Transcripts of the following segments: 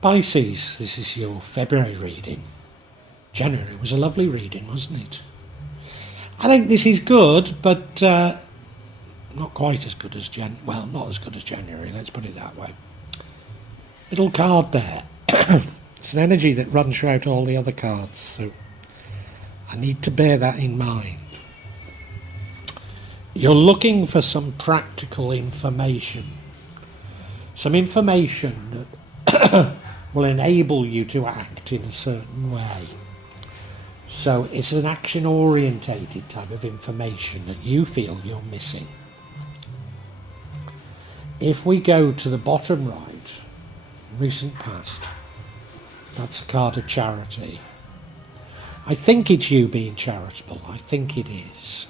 Pisces, this is your February reading. January was a lovely reading, wasn't it? I think this is good, but not quite as good as not as good as January, let's put it that way. Little card there. It's an energy that runs throughout all the other cards, so I need to bear that in mind. You're looking for some practical information. Some information that will enable you to act in a certain way. So it's an action-orientated type of information that you feel you're missing. If we go to the bottom right, recent past, that's a card of charity. I think it's you being charitable. I think it is.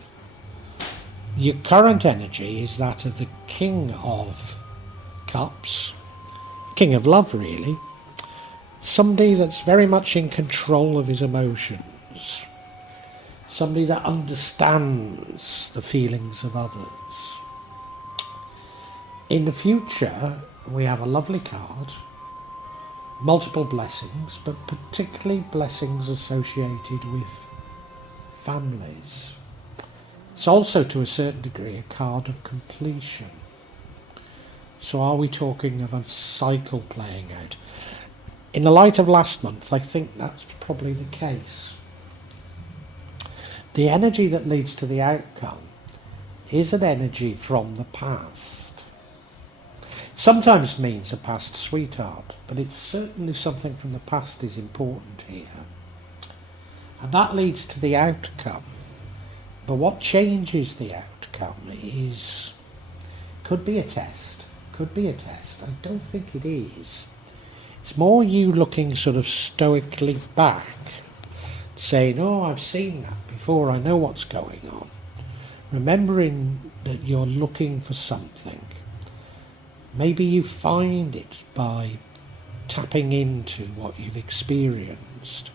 Your current energy is that of the King of Cups, King of Love, really. Somebody that's very much in control of his emotions. Somebody that understands the feelings of others. In the future, we have a lovely card. Multiple blessings, but particularly blessings associated with families. It's also, to a certain degree, a card of completion. So are we talking of a cycle playing out? In the light of last month, I think that's probably the case. The energy that leads to the outcome is an energy from the past. Sometimes means a past sweetheart, but it's certainly something from the past is important here. And that leads to the outcome. But what changes the outcome could be a test. Could be a test. I don't think it is. It's more you looking sort of stoically back, saying, oh, I've seen that before, I know what's going on. Remembering that you're looking for something. Maybe you find it by tapping into what you've experienced.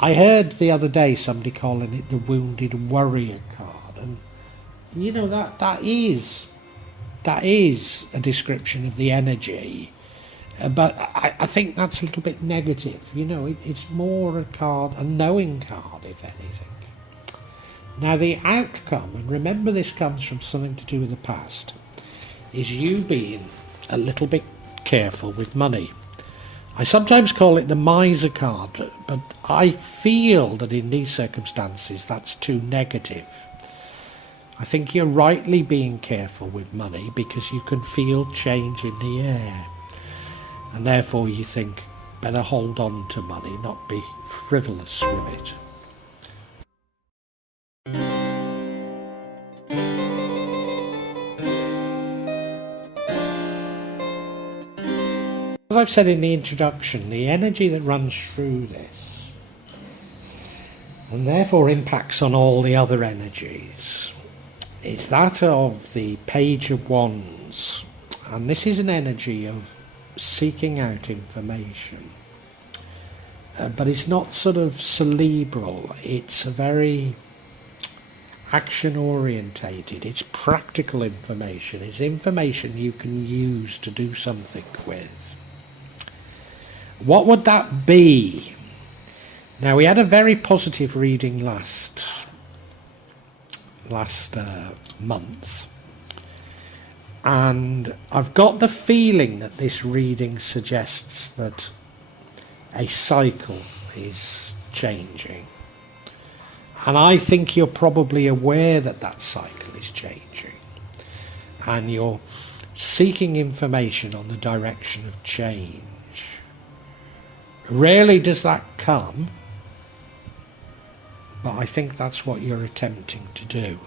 I heard the other day somebody calling it the Wounded Warrior card, and you know that is a description of the energy, but I think that's a little bit negative. You know, it's more a knowing card, if anything. Now the outcome, and remember this comes from something to do with the past, is you being a little bit careful with money. I sometimes call it the miser card, but I feel that in these circumstances that's too negative. I think you're rightly being careful with money because you can feel change in the air. And therefore you think, better hold on to money, not be frivolous with it. As I've said in the introduction, the energy that runs through this, and therefore impacts on all the other energies, is that of the Page of Wands. And this is an energy of seeking out information. But it's not sort of cerebral, it's a very action orientated, it's practical information, it's information you can use to do something with. What would that be? Now, we had a very positive reading last month, and I've got the feeling that this reading suggests that a cycle is changing, and I think you're probably aware that that cycle is changing, and you're seeking information on the direction of change. Rarely does that come, but I think that's what you're attempting to do.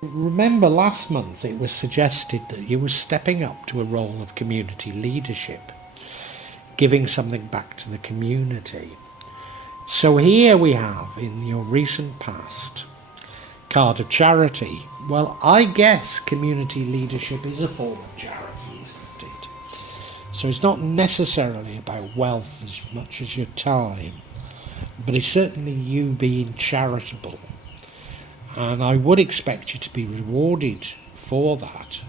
Remember last month it was suggested that you were stepping up to a role of community leadership, giving something back to the community. So here we have, in your recent past, card of charity. Well, I guess community leadership is a form of charity, isn't it? So it's not necessarily about wealth as much as your time, but it's certainly you being charitable. And I would expect you to be rewarded for that.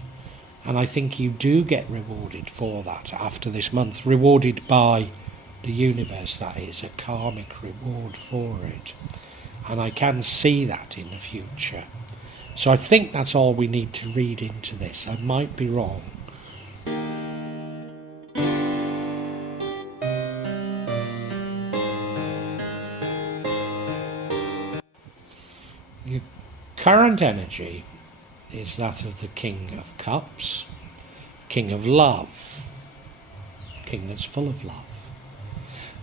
And I think you do get rewarded for that after this month. Rewarded by the universe, that is, a karmic reward for it. And I can see that in the future. So I think that's all we need to read into this. I might be wrong. Your current energy is that of the King of Cups, King of Love, King that's full of love.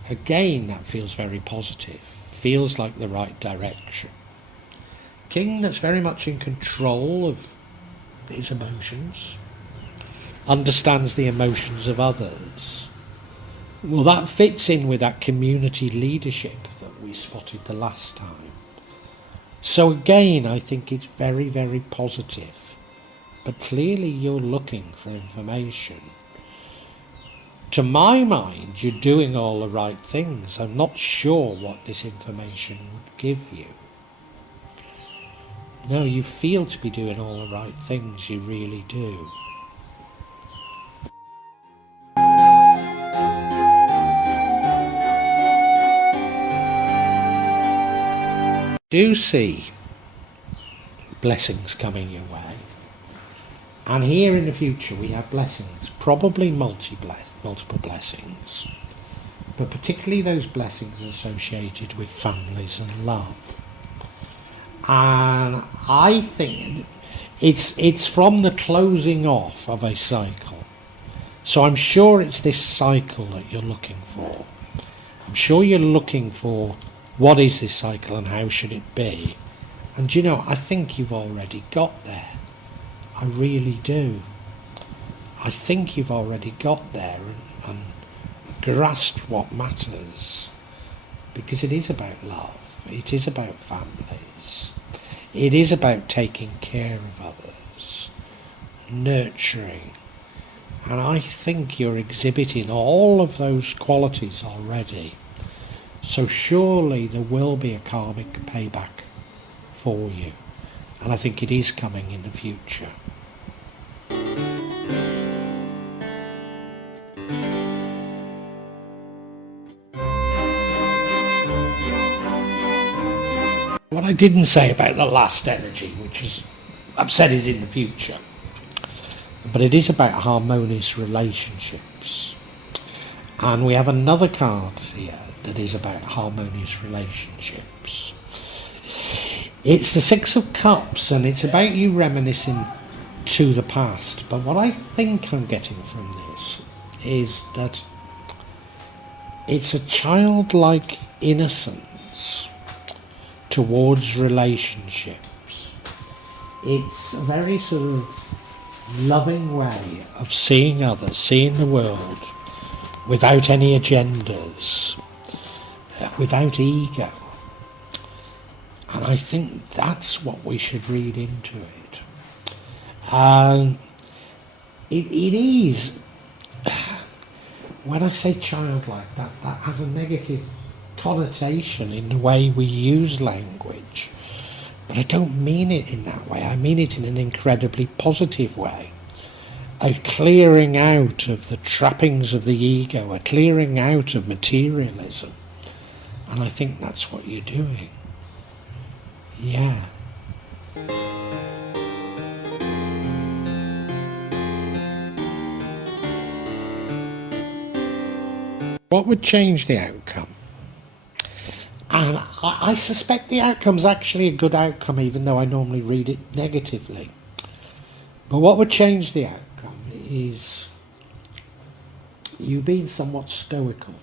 Again, that feels very positive, feels like the right direction. King that's very much in control of his emotions, understands the emotions of others. Well, that fits in with that community leadership that we spotted the last time. So again, I think it's very, very positive. But clearly you're looking for information. To my mind, you're doing all the right things. I'm not sure what this information would give you. No, you feel to be doing all the right things, you really do. Do see blessings coming your way, and here in the future we have blessings, probably multiple blessings, but particularly those blessings associated with families and love. And I think it's from the closing off of a cycle. So I'm sure it's this cycle that you're looking for. I'm sure you're looking for what is this cycle and how should it be? And you know, I think you've already got there. I really do. I think you've already got there and grasped what matters. Because it is about love. It is about families. It is about taking care of others. Nurturing. And I think you're exhibiting all of those qualities already. So surely there will be a karmic payback for you. And I think it is coming in the future. What I didn't say about the last energy, which is, I've said is in the future, but it is about harmonious relationships. And we have another card here that is about harmonious relationships. It's the Six of Cups, and it's about you reminiscing to the past. But what I think I'm getting from this is that it's a childlike innocence towards relationships. It's a very sort of loving way of seeing others, seeing the world without any agendas, without ego. And I think that's what we should read into it. It is, when I say childlike, that has a negative connotation in the way we use language. But I don't mean it in that way. I mean it in an incredibly positive way. A clearing out of the trappings of the ego, a clearing out of materialism. And I think that's what you're doing. Yeah. What would change the outcome? And I suspect the outcome's actually a good outcome, even though I normally read it negatively. But what would change the outcome is you being somewhat stoical.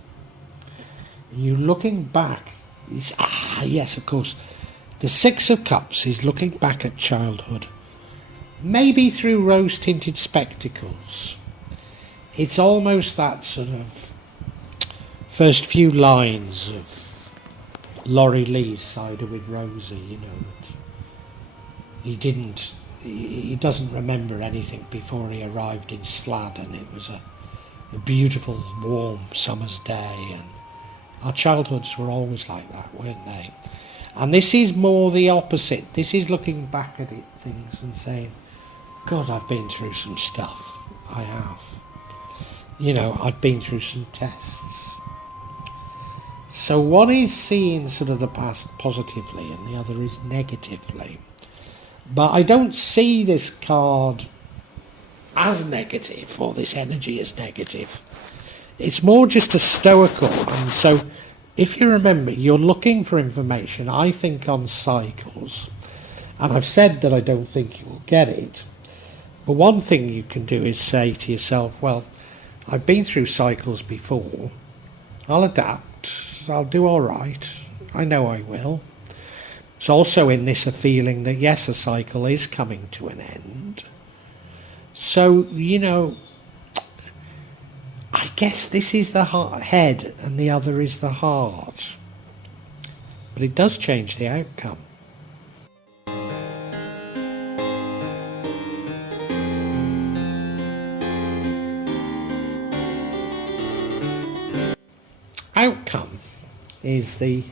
You looking back, yes, of course, the Six of Cups is looking back at childhood, maybe through rose-tinted spectacles. It's almost that sort of first few lines of Laurie Lee's Cider with Rosie, you know, that he doesn't remember anything before he arrived in Slad, and it was a beautiful, warm summer's day, and our childhoods were always like that, weren't they? And this is more the opposite. This is looking back at things and saying, God, I've been through some stuff. I have. I've been through some tests. So one is seeing sort of the past positively and the other is negatively. But I don't see this card as negative, or this energy as negative. It's more just a stoical. And so if you remember, you're looking for information, I think, on cycles. And I've said that I don't think you will get it. But one thing you can do is say to yourself, well, I've been through cycles before. I'll adapt. I'll do all right. I know I will. It's also in this a feeling that, yes, a cycle is coming to an end. So, I guess this is the head and the other is the heart. But it does change the outcome. Outcome is the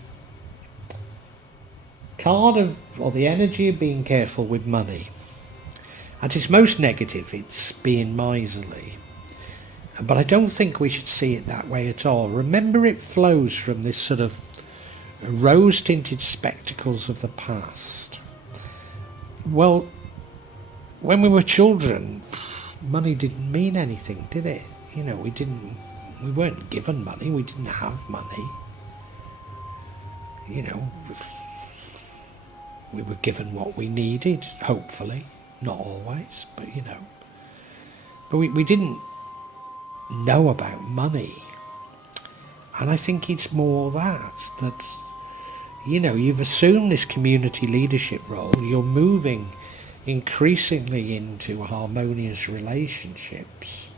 card of, or the energy of being careful with money. At its most negative, it's being miserly. But I don't think we should see it that way at all. Remember, it flows from this sort of rose-tinted spectacles of the past. Well, when we were children, money didn't mean anything, did it? We weren't given money, we didn't have money. We were given what we needed, hopefully. Not always, but But we didn't know about money. And I think it's more that you've assumed this community leadership role, you're moving increasingly into harmonious relationships.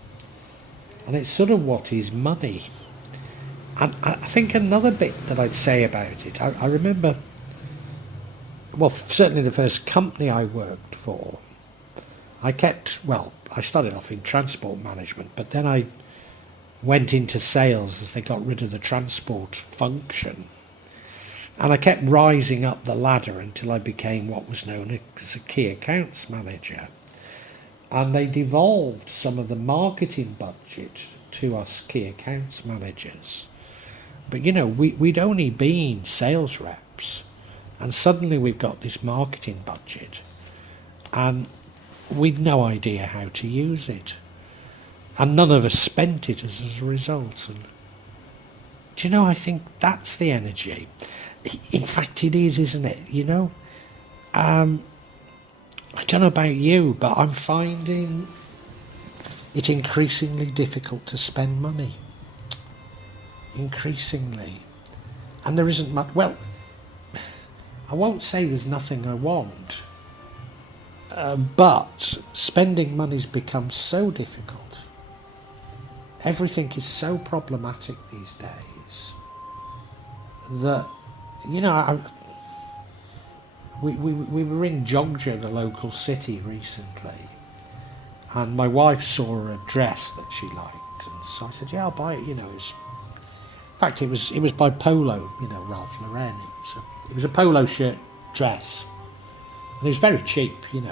And it's sort of what is money. And I think another bit that I'd say about it, I remember, well, certainly the first company I worked for, I started off in transport management, but then I went into sales as they got rid of the transport function. And I kept rising up the ladder until I became what was known as a key accounts manager. And they devolved some of the marketing budget to us key accounts managers. But we'd only been sales reps, and suddenly we've got this marketing budget, and we'd no idea how to use it. And none of us spent it as a result. And I think that's the energy. In fact, it is, isn't it? I don't know about you, but I'm finding it increasingly difficult to spend money. Increasingly. And there isn't much, well, I won't say there's nothing I want, but spending money's become so difficult. Everything is so problematic these days that, we were in Jogja, the local city, recently, and my wife saw a dress that she liked, and so I said, yeah, I'll buy it. In fact, it was by Polo, Ralph Lauren. It was a polo shirt dress, and it was very cheap, it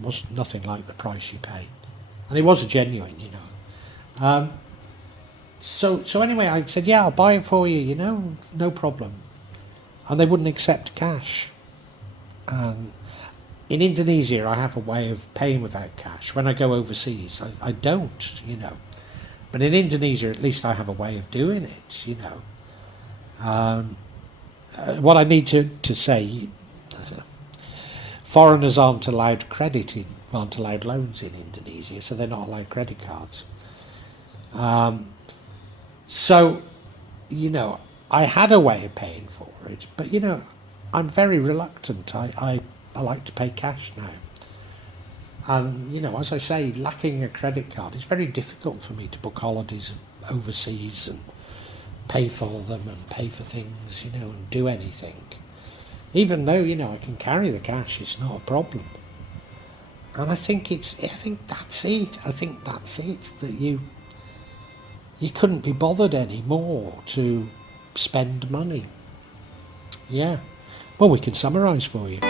was nothing like the price you pay, and it was a genuine, So anyway, I said, yeah, I'll buy it for you, no problem, and they wouldn't accept cash. In Indonesia, I have a way of paying without cash. When I go overseas, I don't, But in Indonesia, at least I have a way of doing it, What I need to say, foreigners aren't allowed loans in Indonesia, so they're not allowed credit cards. So, I had a way of paying for it, but, I'm very reluctant. I like to pay cash now. And, as I say, lacking a credit card, it's very difficult for me to book holidays overseas and pay for them and pay for things, and do anything. Even though, I can carry the cash, it's not a problem. And I think that's it. I think that's it, that you couldn't be bothered anymore to spend money. Yeah. Well, we can summarise for you.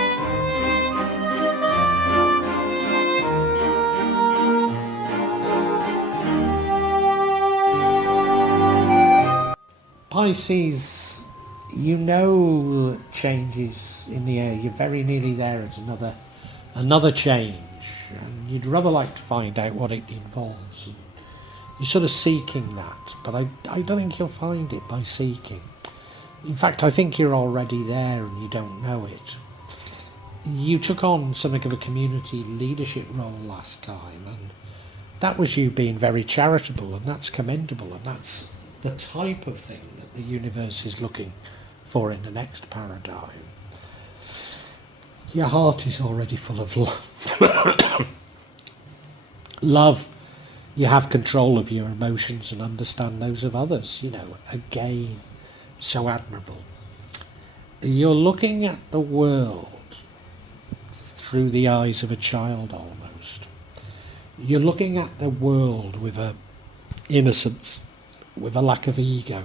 Pisces, you know changes in the air. You're very nearly there at another change, and you'd rather like to find out what it involves. And you're sort of seeking that, but I don't think you'll find it by seeking. In fact, I think you're already there and you don't know it. You took on something of a community leadership role last time, and that was you being very charitable, and that's commendable, and that's the type of thing that the universe is looking for in the next paradigm. Your heart is already full of love. Love. You have control of your emotions and understand those of others. Again, so admirable. You're looking at the world through the eyes of a child almost. You're looking at the world with a innocence, with a lack of ego.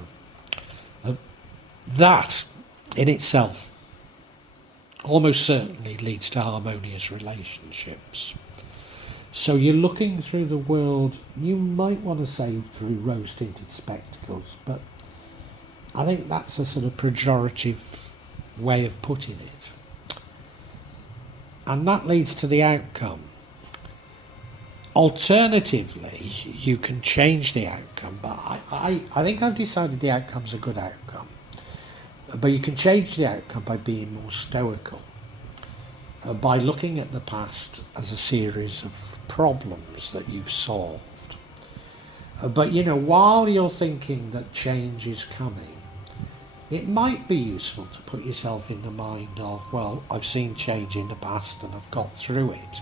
That in itself almost certainly leads to harmonious relationships. So you're looking through the world, you might want to say through rose-tinted spectacles, but I think that's a sort of pejorative way of putting it. And that leads to the outcome. Alternatively, you can change the outcome, but I think I've decided the outcome's a good outcome. But you can change the outcome by being more stoical, by looking at the past as a series of problems that you've solved. But while you're thinking that change is coming, it might be useful to put yourself in the mind of, well, I've seen change in the past and I've got through it.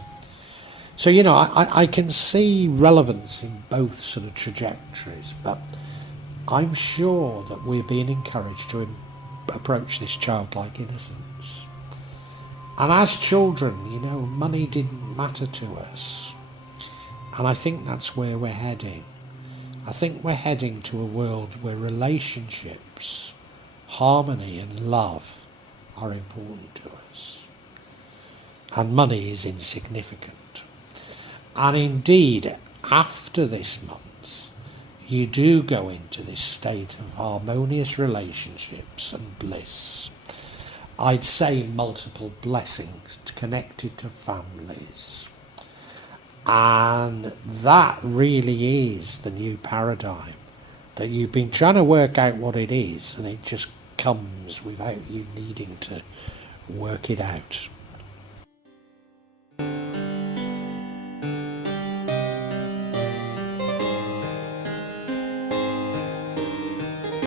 So, I can see relevance in both sort of trajectories, but I'm sure that we're being encouraged to approach this childlike innocence. And as children, money didn't matter to us. And I think that's where we're heading. I think we're heading to a world where relationships, harmony and love are important to us. And money is insignificant. And indeed, after this month, you do go into this state of harmonious relationships and bliss. I'd say multiple blessings connected to families. And that really is the new paradigm, that you've been trying to work out what it is, and it just comes without you needing to work it out.